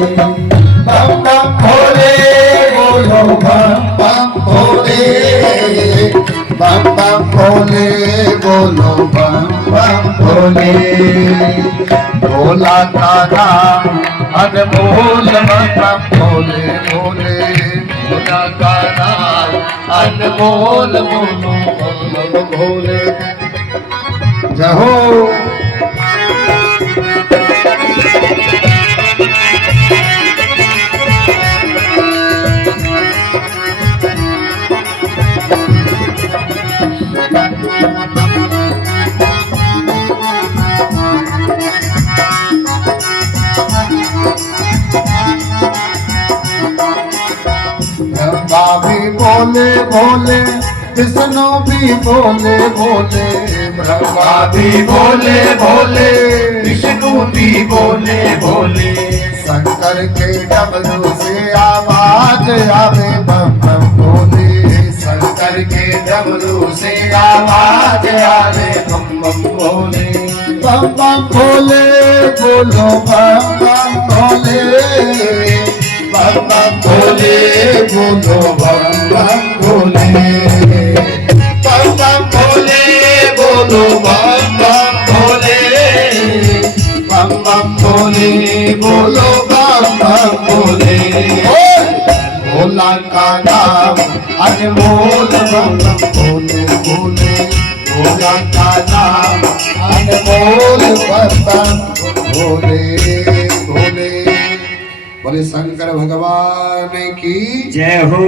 बम बम भोले बोलो बम बम भोले बम बम भोले बोलो बम बम भोले भोला का नाम अनमोल बम बम भोले भोले भोला का नाम अनमोल बोलो बम बम भोले जय हो ब्रह्मा भी बोले भोले विष्णु भी बोले भोले ब्रह्मा भी बोले भोले विष्णु भी बोले भोले शंकर के डमरू से आवाज आवे बम बम भोले शंकर के डमरू से आवाज आवे बम बम भोले बम बम भोले बोलो बम बम भोले बम बम भोले बोलो बम बम भोले बम बम भोले बोलो बम बम भोले बम बम भोले बोलो बम बम भोले भोला का नाम अनमोल बम बम भोले भोले भोला का नाम अनमोल बम बम भोले भोले बोले शंकर भगवान की जय हो।